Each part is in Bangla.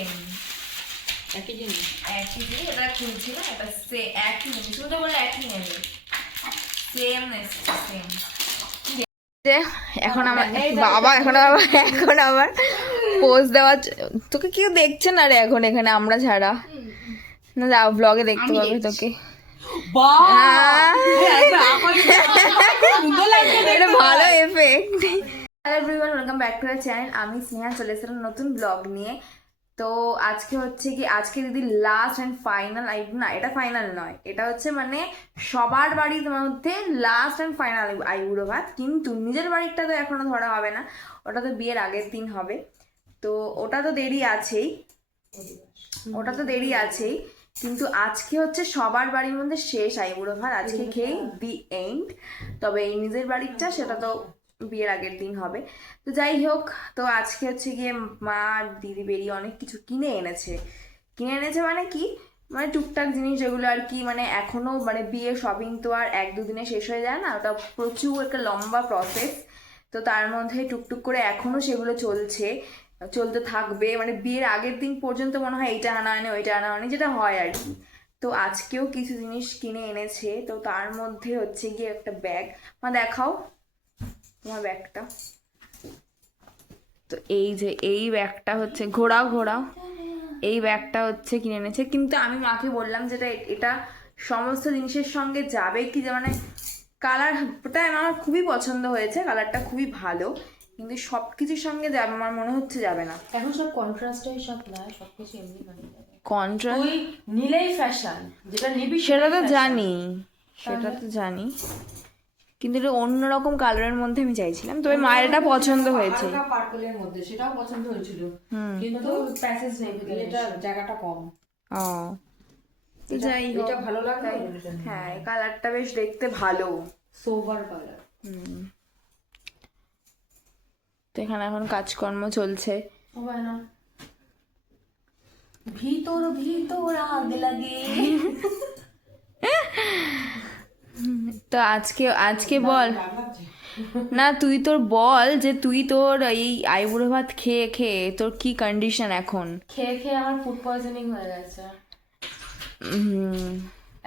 সেম একই জিনিস এটা খুলছি না, এটা একই জিনিস, শুধু বললে একই নেবে, সেম সেম। এখন আমার বাবা এখন আবার পোজ দেওয়া, তোকে কেউ দেখছে না রে এখন এখানে আমরা ছাড়া, না যাও ব্লগে দেখতে পাবে তোকে। এটা ভালো effect. Hello everyone, welcome back to our channel. আমি স্নেহা চলে এসেছিলাম নতুন ব্লগ নিয়ে। তো আজকে হচ্ছে কি, আজকে দিদি লাস্ট অ্যান্ড ফাইনাল, না এটা ফাইনাল নয়, এটা হচ্ছে মানে সবার বাড়ির মধ্যে লাস্ট অ্যান্ড ফাইনাল আইবুড়ো ভাত। কিন্তু নিজের বাড়িটা তো এখনো ধরা হবে না, ওটা তো বিয়ের আগের দিন হবে। তো ওটা তো দেরি আছেই, কিন্তু আজকে হচ্ছে সবার বাড়ির মধ্যে শেষ আইবুড়ো ভাত, আজকে খেয়ে দি এন্ড। তবে এই নিজের বাড়িটা সেটা তো বিয়ের আগের দিন হবে। তো যাই হোক, তো আজকে হচ্ছে গিয়ে মা আর দিদি বেরিয়ে অনেক কিছু কিনে এনেছে মানে কি, মানে টুকটাক জিনিস যেগুলো আর কি, মানে এখনো মানে বিয়ে শপিং তো আর এক দুদিনে শেষ হয়ে যায় না, ওটা প্রচুর একটা লম্বা প্রসেস। তো তার মধ্যে টুকটুক করে এখনো সেগুলো চলতে থাকবে, মানে বিয়ের আগের দিন পর্যন্ত মনে হয় এইটা আনা আনে ওইটা আনা আনে, যেটা হয় আর কি। তো আজকেও কিছু জিনিস কিনে এনেছে, তো তার মধ্যে হচ্ছে গিয়ে একটা ব্যাগ। মা দেখাও তোমার ব্যাগটা। তো এই যে এই ব্যাগটা হচ্ছে, ঘোরাও, এই ব্যাগটা হচ্ছে কিনে এনেছে। কিন্তু আমি মাকে বললাম যেটা এটা সমস্ত জিনিসের সঙ্গে যাবে কি, যে মানে কালারটা আমার খুবই পছন্দ হয়েছে, কালারটা খুবই ভালো, কিন্তু সব কিছুর সঙ্গে যাবে আমার মনে হচ্ছে যাবে না। এখন সব কন্ট্রাস্টে সব না, সবকিছু এমনি হয়ে যাবে। কন্ট্রাস্ট তুই নিলেই ফ্যাশন, যেটা নিবি সেটা তো জানি, কিন্তু এটা অন্যরকম কালারের মধ্যে আমি চাইছিলাম, তবে মায়ের এটা পছন্দ হয়েছে। পার্পলের মধ্যে সেটাও পছন্দ হয়েছিল, কিন্তু প্যাসেজ নেই, এটা জায়গাটা কম। ও যাই হোক, এটা ভালো লাগে। হ্যাঁ এই কালারটা বেশ দেখতে ভালো, সোবার কালার। তো এখানে এখন কাজকর্ম চলছে। হবে না, ভিতর আগ লাগে। তো আজকে বল না, তুই তোর বল যে তুই তোর এই আইবুড়ো ভাত খেয়ে খেয়ে তোর কি কন্ডিশন এখন? খেয়ে আমার ফুড পয়জনিং হয়ে গেছে।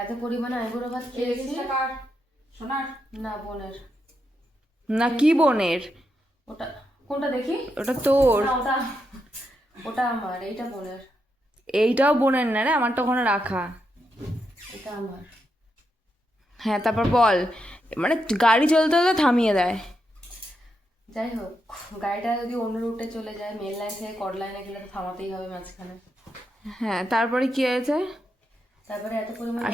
এত পরিমাণে আইবুড়ো ভাত খেয়েছি। সোনার না বোনের? না কি বোনের? ওটা কোনটা দেখি? ওটা তোর। ওটা আমার, এইটা বোনের। এইটাও বোনের না রে, আমারটা ওখানে রাখা। এটা আমার। হ্যাঁ তারপর বল, মানে গাড়ি চলতে হলে থামিয়ে দেয়। যাই হোক, গাড়িটা যদি অন্য রুটে চলে যায়, মেন লাইন থেকে কড লাইনে গেলে তো থামাতেই হবে মাঝখানে। হ্যাঁ তারপরে কি হয়েছে? তারপরে এত পরিমাণে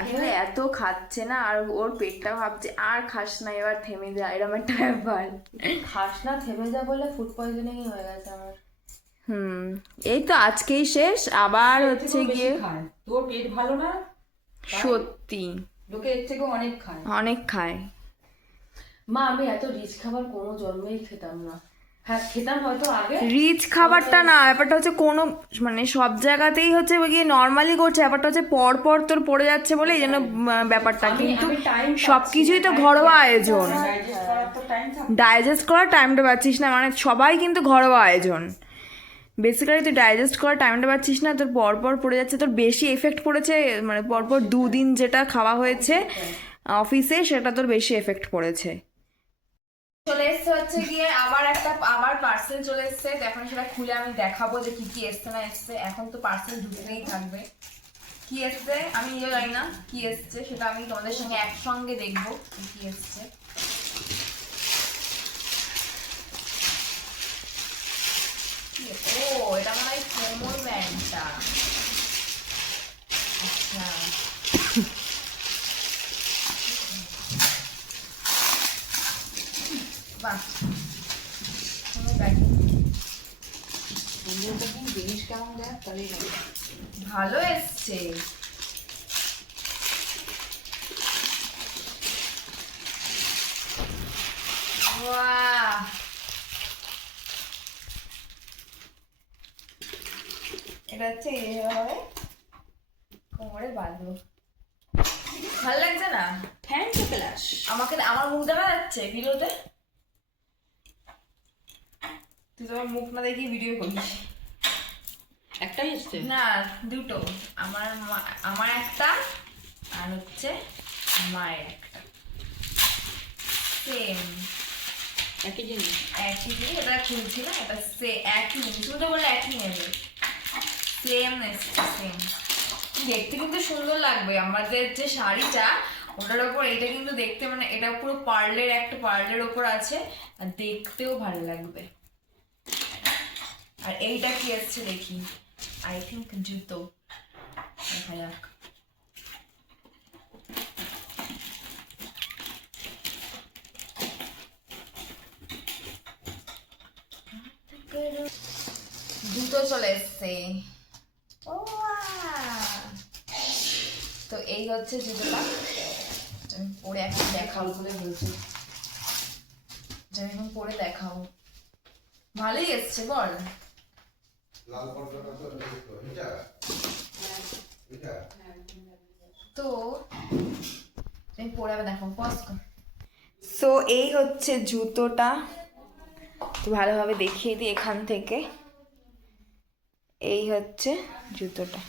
আসলে এত খাচ্ছে না, আর ওর পেটটা ভাবছে আর খাস না, এবার থেমে যা, এরকম একটা ব্যাপার। খাস না থেমে যা বলে ফুড পয়জনিংই হয়ে গেছে আমার। এই তো আজকেই শেষ, আবার হচ্ছে গিয়ে। তোর পেট ভালো না সত্যি, লোকে এর থেকেও অনেক খায়। মা আমি এত রিচ খাবার কোনো জন্মেই খেতাম না। হ্যাঁ খেতাম হয়তো আগে, রিচ খাবারটা না, ব্যাপারটা হচ্ছে কোনো মানে সব জায়গাতেই হচ্ছে গিয়ে নর্মালি করছে, ব্যাপারটা হচ্ছে পর পর তোর পড়ে যাচ্ছে বলে এই জন্য ব্যাপারটা। কিন্তু সবকিছুই তো ঘরোয়া আয়োজন, ডাইজেস্ট করার টাইমটা পাচ্ছিস না, মানে সবাই কিন্তু ঘরোয়া আয়োজন, বেসিক্যালি তুই ডাইজেস্ট করার টাইমটা পাচ্ছিস না, তোর পরপর পড়ে যাচ্ছে, তোর বেশি এফেক্ট পড়েছে, মানে পরপর দুদিন যেটা খাওয়া হয়েছে অফিসে সেটা তোর বেশি এফেক্ট পড়েছে। চলে এসছে হচ্ছে গিয়ে আবার পার্সেল চলে এসছে, এখন সেটা খুলে আমি দেখাবো যে কি কি এসছে না এসছে। এখন তো পার্সেল ঢুকতেই থাকবে, কি এসছে আমি নিজেও জানি না কি এসছে, সেটা আমি তোমাদের সঙ্গে একসঙ্গে দেখবো কি এসছে। ও এটা মনে হয় কোমর ব্যান্ডটা, আচ্ছা বাহ জিনিস কেমন দেখ তাহলেই ভালো এসছে। বাহ এটা হচ্ছে এইভাবে কোমরে বাঁধবো, ভালো লাগছে না? Thank you class. আমার মুখ দেখা যাচ্ছে ভিডিওতে, তুই তোমার মুখ না দেখি ভিডিও করিস। একটাই এসছে? না, দুটো। আমার একটা আর হচ্ছে মায়ের একটা। সেম একই জিনিস। একই জিনিস, এটা খুলছি না, এটা একই জিনিস। তুমি তো বললে একই নেবে, সেম এসছে, সেম। দেখতে কিন্তু সুন্দর লাগবে। আমাদের যে শাড়িটা ওটার ওপর এটা কিন্তু দেখতে, মানে এটা পুরো পার্লের ওপর আছে, আর দেখতেও ভালো লাগবে। আর এইটা কি আসছে দেখি, আই থিঙ্ক জুতো, দেখা যাক। জুতো চলে এসছে। ও তো এই হচ্ছে জুতোটা, আমি পরে এখন দেখাবো বলে বলছি, আমি এখন পরে দেখাবো। ভালোই এসছে বল। তো আমি পরে আবার দেখাবো, পজ কর। সো এই হচ্ছে জুতোটা, তো ভালোভাবে দেখিয়ে দিই এখান থেকে। এই হচ্ছে জুতোটা।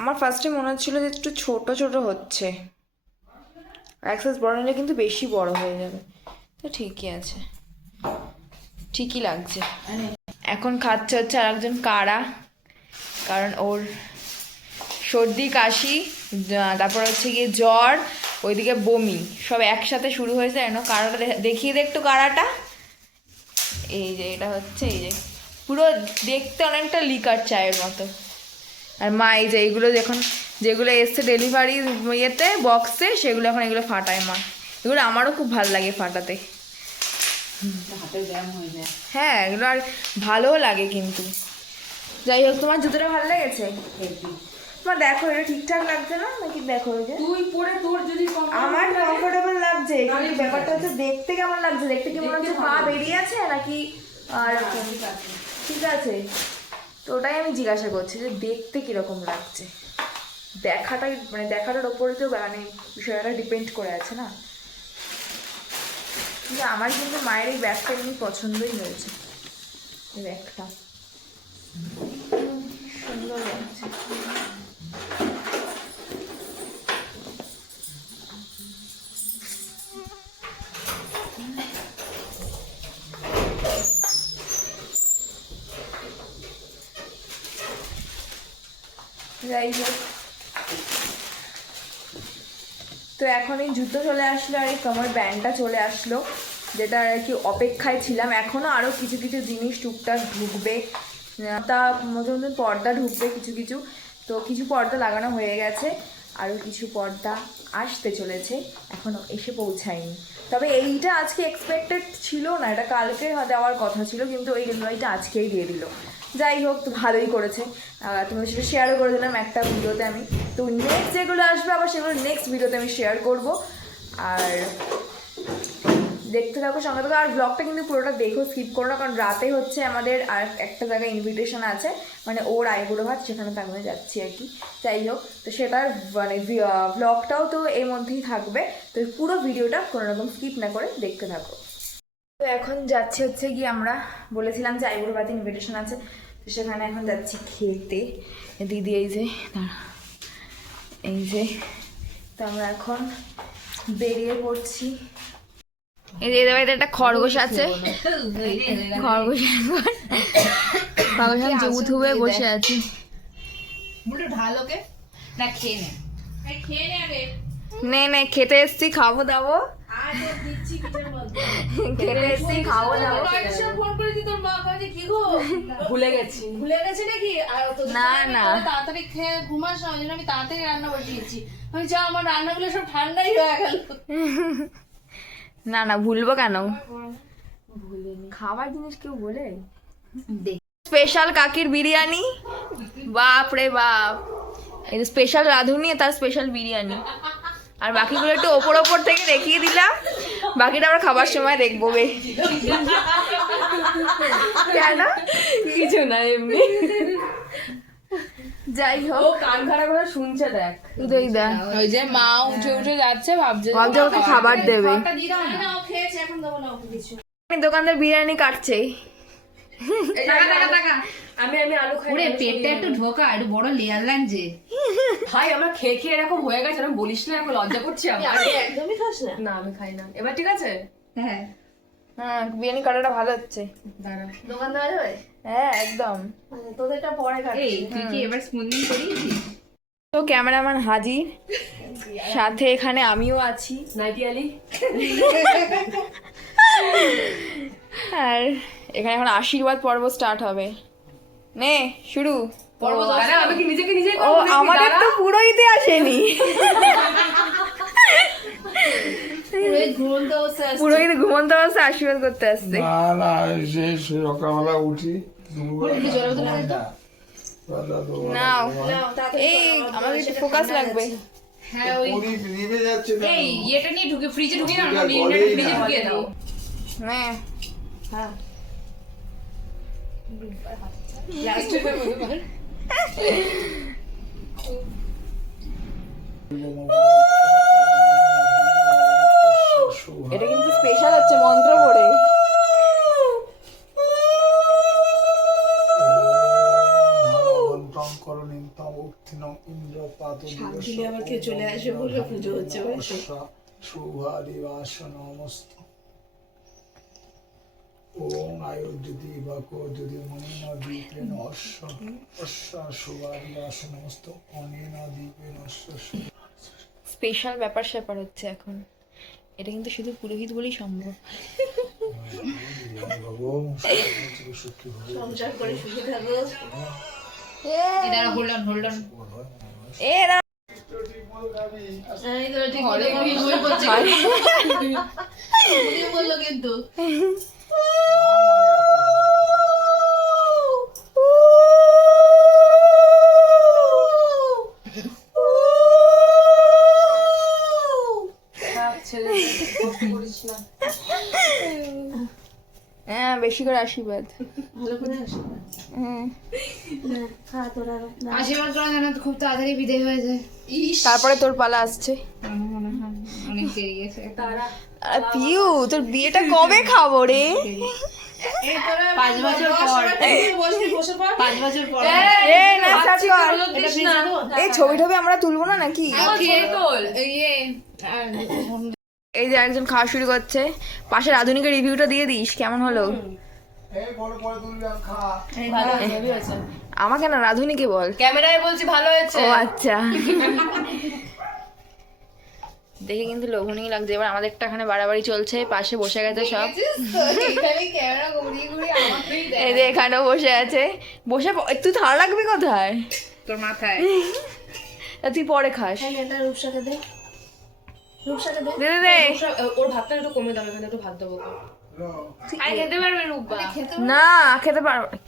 আমার ফার্স্টে মনে হচ্ছিল যে একটু ছোট ছোট হচ্ছে, এক সাইজ বড় নিলে কিন্তু বেশি বড় হয়ে যাবে। তো ঠিকই আছে, ঠিকই লাগছে। এখন খাচ্ছে হচ্ছে আর একজন কারা, কারণ ওর সর্দি কাশি, তারপর হচ্ছে গিয়ে জ্বর, ওইদিকে বমি, সব একসাথে শুরু হয়েছে। কারাটা দেখিয়ে দে একটু কারাটা। এই যে এটা হচ্ছে, এই যে পুরো দেখতে অনেকটা লিকার চায়ের মতো। আর মা এই যে এইগুলো যেগুলো এসছে ডেলিভারি ইয়েতে বক্সে, সেগুলো এখন এগুলো ফাটায় মা। এগুলো আমারও খুব ভালো লাগে ফাটাতে। হাতের ব্যায়াম হয়ে যায়। হ্যাঁ, এগুলো আর ভালোও লাগে কিন্তু। যাই হোক, তোমার জুতোটা ভালো লেগেছে? তোমার দেখো এটা ঠিকঠাক লাগছে না নাকি? দেখো যে তুই পরে তোর যদি আমার কমফোর্টেবল লাগছে, কিন্তু ব্যাপারটা হচ্ছে দেখতে কেমন লাগছে। দেখতে কি মনে হচ্ছে পা বেরিয়ে আছে নাকি? আর ঠিক আছে, তো ওটাই আমি জিজ্ঞাসা করছি যে দেখতে কিরকম লাগছে। দেখাটাই মানে দেখাটার ওপরে তো মানে বিষয়টা ডিপেন্ড করে আছে না। কিন্তু আমার কিন্তু মায়ের এই ব্যাগটা এমনি পছন্দই হয়েছে, এই ব্যাগটা সুন্দর লাগছে। যাই হোক, তো এখন এই জুতো চলে আসলো আর এই কামার ব্যান্ডটা চলে আসলো, যেটা আর কি অপেক্ষায় ছিলাম। এখনো আরো কিছু কিছু জিনিস টুকটাক ঢুকবে, তা নতুন নতুন পর্দা ঢুকবে কিছু কিছু। তো কিছু পর্দা লাগানো হয়ে গেছে, আরও কিছু পর্দা আসতে চলেছে, এখনো এসে পৌঁছায়নি। তবে এইটা আজকে এক্সপেক্টেড ছিল না, এটা কালকে দেওয়ার কথা ছিল, কিন্তু এই ডেলিভারিটা আজকেই দিয়ে দিল। যাই হোক, তো ভালোই করেছে। তোমাদের সাথে শেয়ারও করে দিলাম একটা ভিডিওতে আমি। তো নেক্সট যেগুলো আসবে আবার সেগুলো নেক্সট ভিডিওতে আমি শেয়ার করব। আর দেখতে থাকো, সঙ্গে থাকো। আর ব্লগটা কিন্তু পুরোটা দেখো, স্কিপ করো না, কারণ রাতে হচ্ছে আমাদের আর একটা জায়গায় ইনভিটেশন আছে, মানে ওর আইবুড়ো ভাত, সেখানে তো আমি যাচ্ছি আর কি। যাই হোক, তো সেটার মানে ব্লগটাও তো এর মধ্যেই থাকবে। তো পুরো ভিডিওটা কোনো রকম স্কিপ না করে দেখতে থাকো। তো এখন যাচ্ছি হচ্ছে গিয়ে, আমরা বলেছিলাম যে আইবুড়ো ভাতে ইনভিটেশন আছে, তো সেখানে এখন যাচ্ছি খেতে। দিদি এই যে এই যে, তো আমরা এখন বেরিয়ে পড়ছি। এই যে এদের বাড়িতে একটা খরগোশ আছে, খরগোশ জমু থুবে বসে আছে। ঢালোকে না খেয়ে নে নে খেতে এসছি, খাবো দাবো, খেতে এসছি খাবো দাবো। ভুলে গেছি নাকি? না না, তাড়াতাড়ি খেয়ে ঘুমাস না, ওই জন্য আমি তাড়াতাড়ি রান্না বসিয়েছি। আমি যা, আমার রান্নাগুলো সব ঠান্ডাই হয়ে গেল। না না, ভুলবো কেন? খাবার জিনিস কেউ বলে? স্পেশাল কাকির বিরিয়ানি, বাপ রে বাপ। এই স্পেশাল রাঁধুনি, তার স্পেশাল বিরিয়ানি। আর বাকিগুলো একটু ওপর ওপর থেকে দেখিয়ে দিলাম, বাকিটা আমরা খাবার সময় দেখবো। কেন? কিছু না, এমনি যাই ও হোক কান খাড়া করে শুনছে দেখ। তুই দেখ ওই যে মা উঠে উঠে যাচ্ছে ভাবছে ভাবছে ওকে খাবার দেবে দোকানদার বিরিয়ানি কাটছে আমি আলু খাই ওরে না, আমি পেটটা একটু ঢোকা একটু বড় লেয়ার লাগছে ভাই আমার খেয়ে খেয়ে এরকম হয়ে গেছে, আমি বলিস না, এখন লজ্জা করছি আমার। একদমই খাস না না আমি খাই না, এবার ঠিক আছে। হ্যাঁ হ্যাঁ বিরিয়ানি কাটাটা ভালো হচ্ছে দাঁড়া, দোকান দেওয়া যাবে হ্যাঁ একদম তোদেরটা পরে এই তুই কি এবার স্মুদিং করিয়েছিস তো ক্যামেরাম্যান হাজির, সাথে এখানে আমিও আছি নাইটি আলি। আর এখানে এখন আশীর্বাদ পর্ব স্টার্ট হবে। নে শুরু। দাঁড়া, আমি কি নিজেকে নিজে ও আমাদের তো পুরোহিতে আসেনি, পুরোহিত ঘুমন্ত অবস্থা আশীর্বাদ করতে আসছে। না না সেই সকালবেলা উঠি নাও এই আমাদের ফোকাস লাগবে। হ্যাঁ ওই প্রদীপ নিভে যাচ্ছে না এই ইয়েটা নিয়ে ঢুকে ফ্রিজে ঢুকিয়ে দাও না এটা মিনিটটা গলেই ফ্রিজে না। ঢুকিয়ে দাও নে এটা কিন্তু স্পেশাল হচ্ছে মন্ত্র পড়ে। ওম আয়ুর্যদি বাকো যদি মনিন দীপেন অশ্ব শুভাদিবাস নমস্ত অনিন দীপেন অশ্ব। স্পেশাল ব্যাপার স্যাপার হচ্ছে এখন, এটা কিন্তু শুধু পুরোহিত বলেই সম্ভব। এটা হোল্ড অন এ না বললো কিন্তু ছেলে করিস না। হ্যাঁ বেশি করে আশীর্বাদ। হ্যাঁ আশীর্বাদ করা জানা তো খুব তাড়াতাড়ি বিদায় হয়ে যায় তারপরে তোর পালা আসছে। অনেক দেরি গেছে আর পিউ তোর বিয়েটা কবে খাবো রে? 5 বছর পর 5 বছর পর এ না স্টার্ট কর। এই ছবি টবি আমরা তুলবো না নাকি? ইয়ে এই যে একজন খাওয়া শুরু করছে, পাশে রাধুনিকে রিভিউটা দিয়ে দিস কেমন হলো। আমাকে না রাধুনিকে বল। ক্যামেরায় বলছি ভালো হয়েছে। ও আচ্ছা দেখে কিন্তু লোভনীয় লাগছে। এবার আমাদেরটা এখানে বাড়াবাড়ি চলছে, পাশে বসে গেছে সব। ক্যামেরা ঘুরিয়ে ঘুরিয়ে আমাকেই দেয় এই যে এখানেও বসে আছে, বসে তুই থালা রাখবি কোথায়? তোর মাথায় তা তুই পরে খাস। দে দে দে। ওর ভাতটা একটু কমে দাও, এখানে একটু ভাত দেবো। আর খেতে পারবে রূপবা না খেতে পারবো না।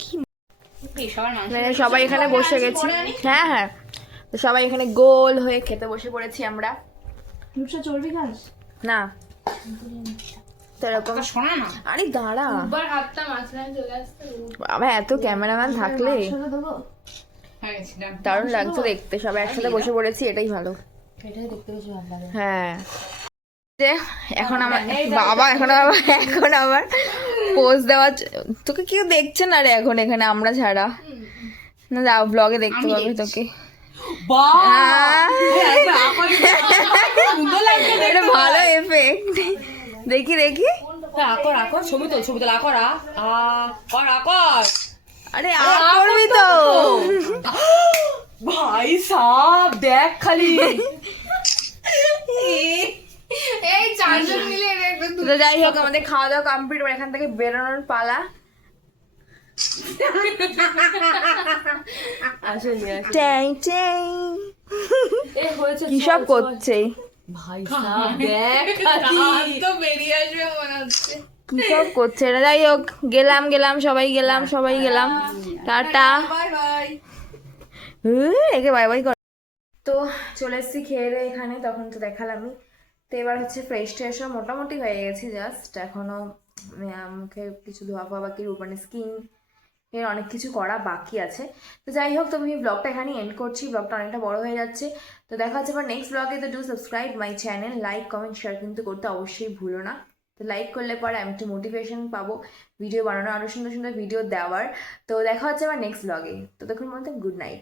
কি সবার মাংস মানে সবাই এখানে বসে গেছি। হ্যাঁ হ্যাঁ তো সবাই এখানে গোল হয়ে খেতে বসে পড়েছি আমরা। না তো এরকম শোনা না আরে দাঁড়া একবার হাতটা মাঝখানে চলে আসতে আবার এত ক্যামেরাম্যান থাকলে হয়ে গেছে done. দারুণ লাগছে দেখতে। সবাই একসাথে বসে পড়েছি, এটাই ভালো। এটাই দেখতে বেশি ভালো লাগে। হ্যাঁ যে এখন আমার বাবা এখন আবার পোজ দেওয়া তোকে কেউ দেখছে না রে এখন এখানে আমরা ছাড়া। না যাও ব্লগে দেখতে পাবে তোকে। আহ! এটা ভালো এফেক্ট। দেখি দেখি আকর আকর ছবি তোল আকর আকর আকর। আরে আর করবি তো ভাই সাব দেখ খালি। এই চারজন মিলে একদম তো যাই হোক আমাদের খাওয়া দাওয়া কমপ্লিট, এখান থেকে বেরোনোর পালা। আসেনি ট্যাং ট্যাং এ হয়েছে কি সব করছে, ভাই সাব দেখ খালি। তো বেরিয়ে আসবে মনে হচ্ছে কি সব করছে এরা। যাই হোক গেলাম সবাই গেলাম টাটা বাই বাই একে বাই বাই কর। তো চলে এসেছি খেয়ে দিয়ে এখানে, তখন তো দেখালামই। তো এবার হচ্ছে ফ্রেশ ট্রেশও মোটামুটি হয়ে গেছি, জাস্ট এখনো মুখে কিছু ধোয়া ফোয়া বাকি, রূপানি স্কিন এর অনেক কিছু করা বাকি আছে। তো যাই হোক, তো আমি ব্লগটা এখানে এন্ড করছি, ব্লগটা অনেকটা বড় হয়ে যাচ্ছে। তো দেখা হচ্ছে আবার নেক্সট ব্লগে। তো do subscribe my channel, like comment share কিন্তু করতে অবশ্যই ভুলো না। তো লাইক করলে পরে আমি একটু মোটিভেশন পাবো ভিডিও বানানো, আরও সুন্দর সুন্দর ভিডিও দেওয়ার। তো দেখা হচ্ছে আবার নেক্সট ব্লগে। তো তখন বলতে গুড নাইট।